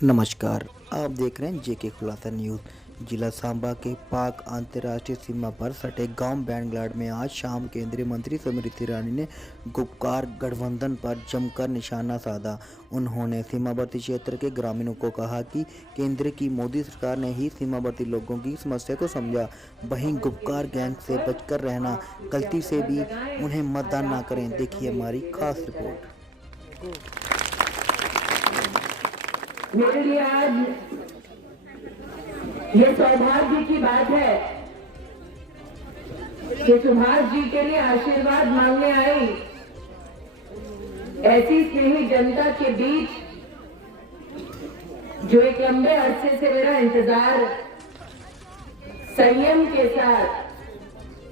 नमस्कार। आप देख रहे हैं जेके खुलासा न्यूज़। जिला सांबा के पाक अंतर्राष्ट्रीय सीमा पर सटे गांव बैंगलाड में आज शाम केंद्रीय मंत्री स्मृति ईरानी ने गुपकार गठबंधन पर जमकर निशाना साधा। उन्होंने सीमावर्ती क्षेत्र के ग्रामीणों को कहा कि केंद्र की मोदी सरकार ने ही सीमावर्ती लोगों की समस्या को समझा। वहीं गुपकार गैंग से बचकर रहना, गलती से भी उन्हें मतदान न करें। देखिए हमारी खास रिपोर्ट। मेरे लिए आज ये सौभाग्य की बात है कि सुभाष जी के लिए आशीर्वाद मांगने आई ऐसी स्नेही जनता के बीच जो एक लंबे अरसे से मेरा इंतजार संयम के साथ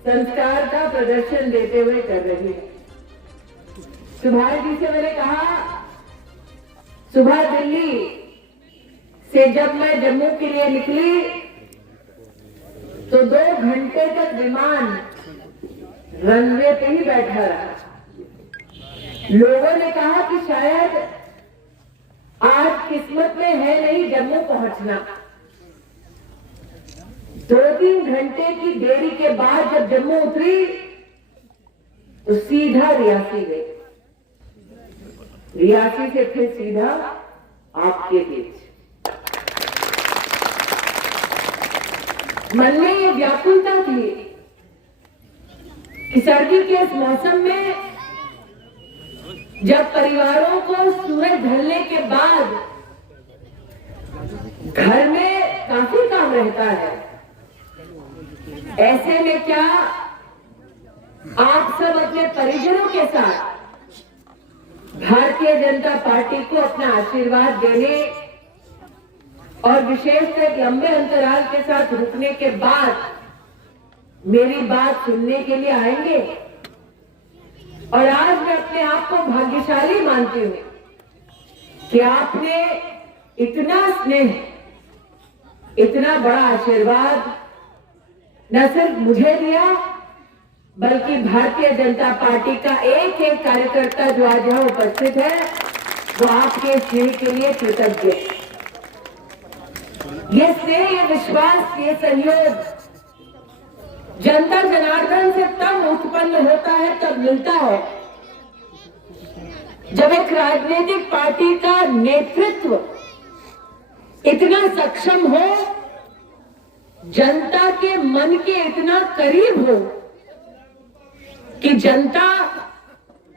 संस्कार का प्रदर्शन देते हुए कर रही है। सुभाष जी से मैंने कहा, सुबह दिल्ली से जब मैं जम्मू के लिए निकली तो 2 घंटे तक विमान रनवे पे ही बैठा रहा। लोगों ने कहा कि शायद आज किस्मत में है नहीं जम्मू पहुंचना। 2-3 घंटे की देरी के बाद जब जम्मू उतरी तो सीधा रियासी गई। रियासी से फिर सीधा आपके बीच। मन में ये व्याकुलता थी कि सर्दी के इस मौसम में जब परिवारों को सूरज ढलने के बाद घर में काफी काम रहता है, ऐसे में क्या आप सब अपने परिजनों के साथ भारतीय जनता पार्टी को अपना आशीर्वाद देने और विशेषकर एक लंबे अंतराल के साथ रुकने के बाद मेरी बात सुनने के लिए आएंगे। और आज मैं अपने आप को भाग्यशाली मानती हूं कि आपने इतना स्नेह, इतना बड़ा आशीर्वाद न सिर्फ मुझे दिया बल्कि भारतीय जनता पार्टी का एक एक कार्यकर्ता जो आज यहां उपस्थित है वो आपके स्नेह के लिए कृतज्ञ है। ये स्नेह, ये विश्वास, ये सहयोग जनता जनार्दन से तब उत्पन्न होता है, तब मिलता है जब एक राजनीतिक पार्टी का नेतृत्व इतना सक्षम हो, जनता के मन के इतना करीब हो कि जनता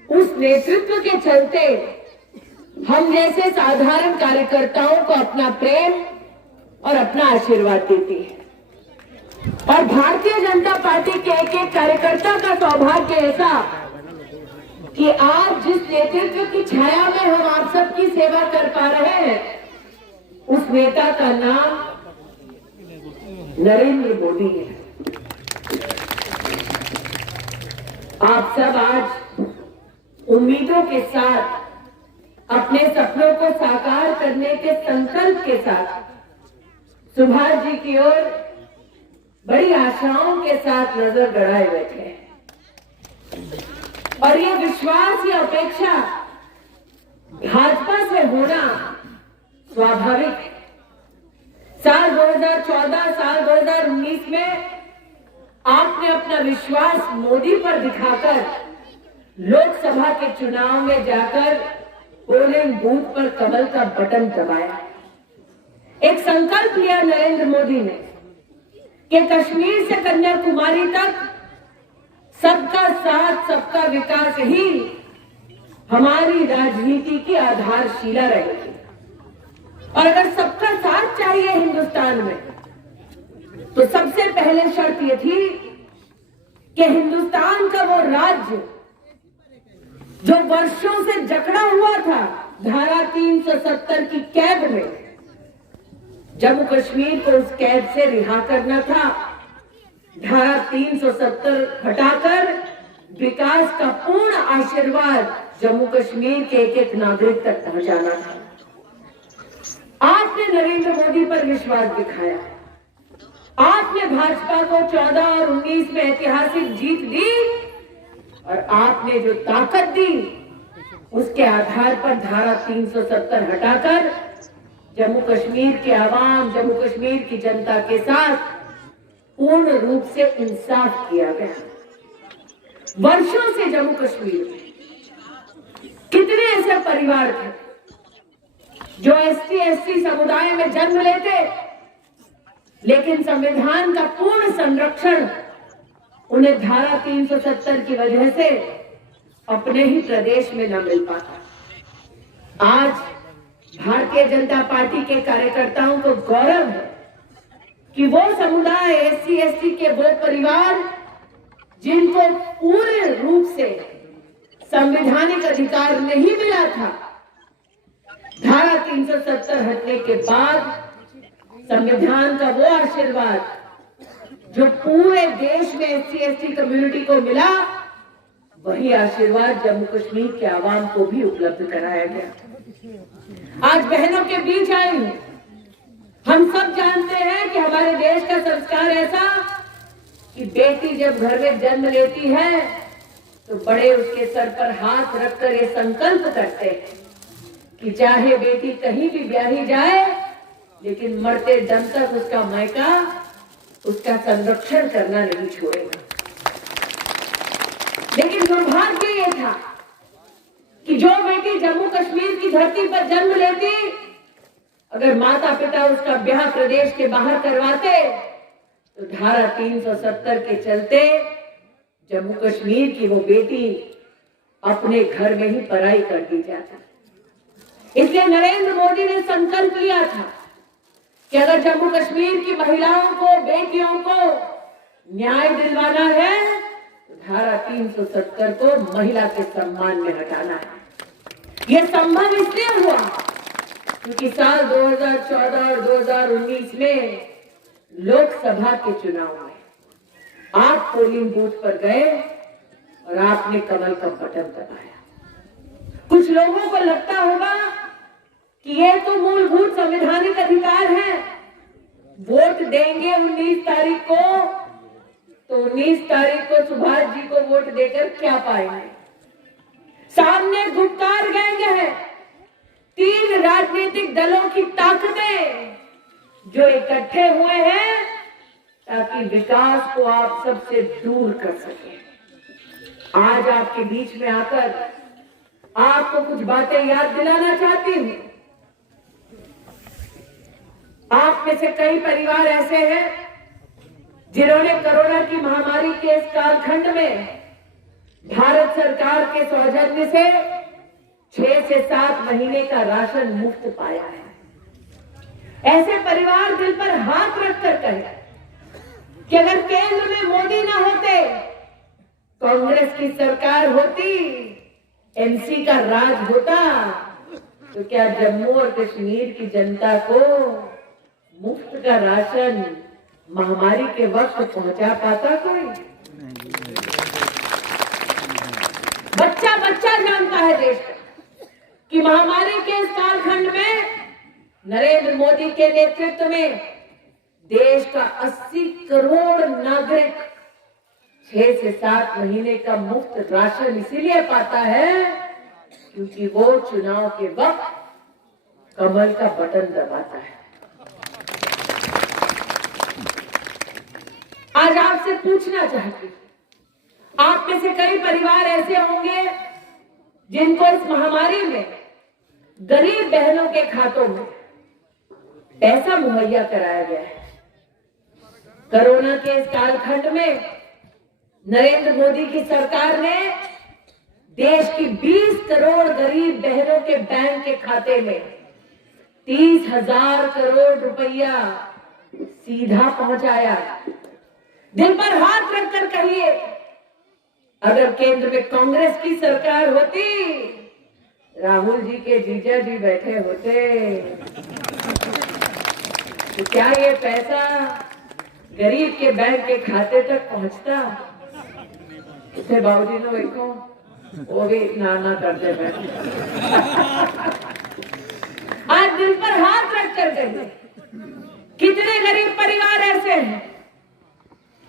उस नेतृत्व के चलते हम जैसे साधारण कार्यकर्ताओं को अपना प्रेम और अपना आशीर्वाद देती है। और भारतीय जनता पार्टी के एक एक कार्यकर्ता का सौभाग्य ऐसा कि आज जिस नेतृत्व की छाया में हम आप सबकी सेवा कर पा रहे हैं उस नेता का नाम नरेंद्र मोदी है। आप सब आज उम्मीदों के साथ, अपने सपनों को साकार करने के संकल्प के साथ सुभाष जी की ओर बड़ी आशाओं के साथ नजर गड़ाए बैठे हैं। और ये विश्वास, ये अपेक्षा भाजपा से होना स्वाभाविक है। साल 2014, साल 2019 में आपने अपना विश्वास मोदी पर दिखाकर लोकसभा के चुनाव में जाकर पोलिंग बूथ पर कमल का बटन दबाया। एक संकल्प लिया नरेंद्र मोदी ने कि कश्मीर से कन्याकुमारी तक सबका साथ, सबका विकास ही हमारी राजनीति की आधारशिला रहेगी। और अगर सबका साथ चाहिए हिंदुस्तान में तो सबसे पहले शर्त यह थी कि हिंदुस्तान का वो राज्य जो वर्षों से जकड़ा हुआ था धारा 370 की कैद में, जम्मू कश्मीर को उस कैद से रिहा करना था। धारा 370 हटाकर विकास का पूर्ण आशीर्वाद जम्मू कश्मीर के एक एक नागरिक तक पहुंचाना था। आपने नरेंद्र मोदी पर विश्वास दिखाया। आपने भाजपा को 14 और 19 में ऐतिहासिक जीत दी और आपने जो ताकत दी उसके आधार पर धारा 370 हटाकर जम्मू कश्मीर के आवाम, जम्मू कश्मीर की जनता के साथ पूर्ण रूप से इंसाफ किया गया। वर्षों से जम्मू कश्मीर में कितने ऐसे परिवार थे जो ST/SC समुदाय में जन्म लेते, लेकिन संविधान का पूर्ण संरक्षण उन्हें धारा 370 की वजह से अपने ही प्रदेश में न मिल पाता। आज भारतीय जनता पार्टी के कार्यकर्ताओं को गौरव है कि वो समुदाय, SC/ST के वो परिवार जिनको पूर्ण रूप से संवैधानिक अधिकार नहीं मिला था, धारा 370 हटने के बाद संविधान का वो आशीर्वाद जो पूरे देश में SC/ST कम्युनिटी को मिला, वही आशीर्वाद जम्मू कश्मीर के आवाम को भी उपलब्ध कराया गया। आज बहनों के बीच आई हूं। हम सब जानते हैं कि हमारे देश का संस्कार ऐसा कि बेटी जब घर में जन्म लेती है तो बड़े उसके सर पर हाथ रखकर ये संकल्प करते हैं कि चाहे बेटी कहीं भी ब्याही जाए, लेकिन मरते दम तक उसका मायका उसका संरक्षण करना नहीं छोड़ेगा। लेकिन दुर्भाग्य ये था कि जो बेटी जम्मू कश्मीर की धरती पर जन्म लेती, अगर माता पिता उसका ब्याह प्रदेश के बाहर करवाते तो धारा 370 के चलते जम्मू कश्मीर की वो बेटी अपने घर में ही पढ़ाई कर दी जाती। इसलिए नरेंद्र मोदी ने संकल्प लिया था कि अगर जम्मू कश्मीर की महिलाओं को, बेटियों को न्याय दिलवाना है तो धारा 370 को महिला के सम्मान में हटाना है। यह संभव इसलिए हुआ क्योंकि साल 2014 और 2019 में लोकसभा के चुनाव में आप पोलिंग बूथ पर गए और आपने कमल का बटन दबाया। कुछ लोगों को लगता होगा कि ये तो मूलभूत संवैधानिक अधिकार है, वोट देंगे 19 तारीख को, तो 19 तारीख को सुभाष जी को वोट देकर क्या पाएंगे। सामने गुप्कार गैंग है, 3 राजनीतिक दलों की ताकतें जो इकट्ठे हुए हैं ताकि विकास को आप सबसे दूर कर सके। आज आपके बीच में आकर आपको कुछ बातें याद दिलाना चाहती हूं। आप में से कई परिवार ऐसे हैं जिन्होंने कोरोना की महामारी के इस कालखंड में भारत सरकार के सौजन्य से 6 से 7 महीने का राशन मुफ्त पाया है। ऐसे परिवार दिल पर हाथ रखकर कहे कि अगर केंद्र में मोदी ना होते, कांग्रेस की सरकार होती, MC का राज होता, तो क्या जम्मू और कश्मीर की जनता को मुफ्त का राशन महामारी के वक्त पहुंचा पाता कोई? बच्चा बच्चा जानता है देश का कि महामारी के इस कालखंड में नरेंद्र मोदी के नेतृत्व में देश का 80 करोड़ नागरिक 6 से 7 महीने का मुफ्त राशन इसीलिए पाता है क्योंकि वो चुनाव के वक्त कमल का बटन दबाता है। आज आपसे पूछना चाहती हूं, आप में से कई परिवार ऐसे होंगे जिनको इस महामारी में गरीब बहनों के खातों में पैसा मुहैया कराया गया है। कोरोना के इस कालखंड में नरेंद्र मोदी की सरकार ने देश की 20 करोड़ गरीब बहनों के बैंक के खाते में 30,000 करोड़ रुपया सीधा पहुंचाया। दिल पर हाथ रखकर कहिए, अगर केंद्र में कांग्रेस की सरकार होती, राहुल जी के जीजा जी बैठे होते, तो क्या ये पैसा गरीब के बैंक के खाते तक पहुंचता? इसे बाबूजी ने देखो, वो भी नाना करते बैठे। आज दिल पर हाथ रखकर कहिए, कितने गरीब परिवार ऐसे हैं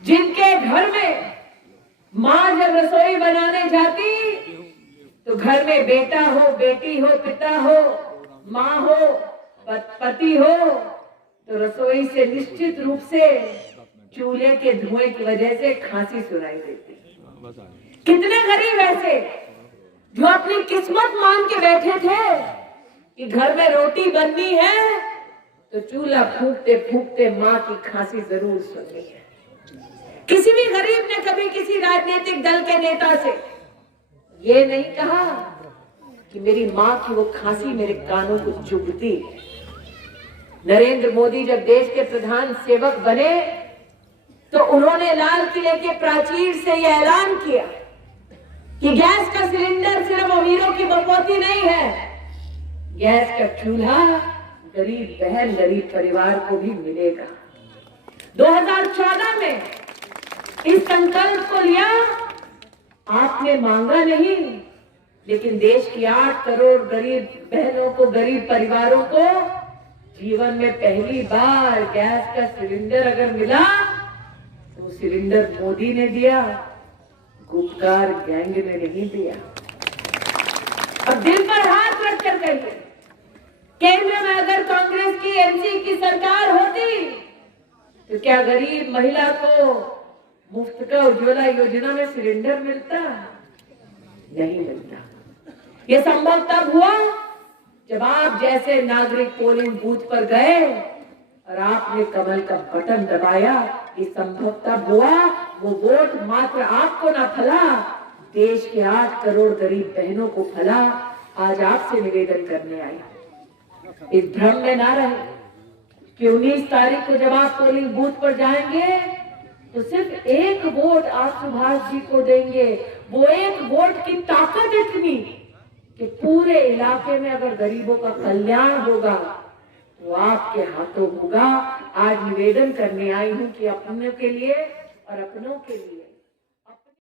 जिनके घर में मां जब रसोई बनाने जाती तो घर में बेटा हो, बेटी हो, पिता हो, मां हो, पति हो तो रसोई से निश्चित रूप से चूल्हे के धुएं की वजह से खांसी सुनाई देती। कितने गरीब ऐसे जो अपनी किस्मत मान के बैठे थे कि घर में रोटी बननी है तो चूल्हा फूंकते फूंकते माँ की खांसी जरूर सुननी है। किसी भी गरीब ने कभी किसी राजनीतिक दल के नेता से ये नहीं कहा कि मेरी माँ की वो खांसी मेरे कानों को चुभती है। नरेंद्र मोदी जब देश के प्रधान सेवक बने तो उन्होंने लाल किले के प्राचीर से यह ऐलान किया कि गैस का सिलेंडर सिर्फ अमीरों की बकौती नहीं है, गैस का चूल्हा गरीब बहन गरीब परिवार को भी मिलेगा। 2014 में इस संकल्प को लिया, आपने मांगा नहीं, लेकिन देश की 8 करोड़ गरीब बहनों को, गरीब परिवारों को जीवन में पहली बार गैस का सिलेंडर अगर मिला तो सिलेंडर मोदी ने दिया, गुपकार गैंग ने नहीं दिया। अब दिल पर हाथ रखकर कहिए, केंद्र में अगर कांग्रेस की एनसी की सरकार होती तो क्या गरीब महिला को मुफ्त का उज्ज्वला योजना में सिलेंडर मिलता? नहीं मिलता। ये संभव तब हुआ जब आप जैसे नागरिक पोलिंग बूथ पर गए और आपने कमल का बटन दबाया। ये संभव तब हुआ, वो वोट मात्र आपको ना फला, देश के 8 करोड़ गरीब बहनों को फला। आज आपसे निवेदन करने आई, इस भ्रम में ना रहे कि 19 तारीख को जब आप पोलिंग बूथ पर जाएंगे तो सिर्फ एक वोट आप सुभाष जी को देंगे। वो एक वोट की ताकत इतनी कि पूरे इलाके में अगर गरीबों का कल्याण होगा तो आपके हाथों होगा। आज निवेदन करने आई हूं कि अपनों के लिए और अपनों के लिए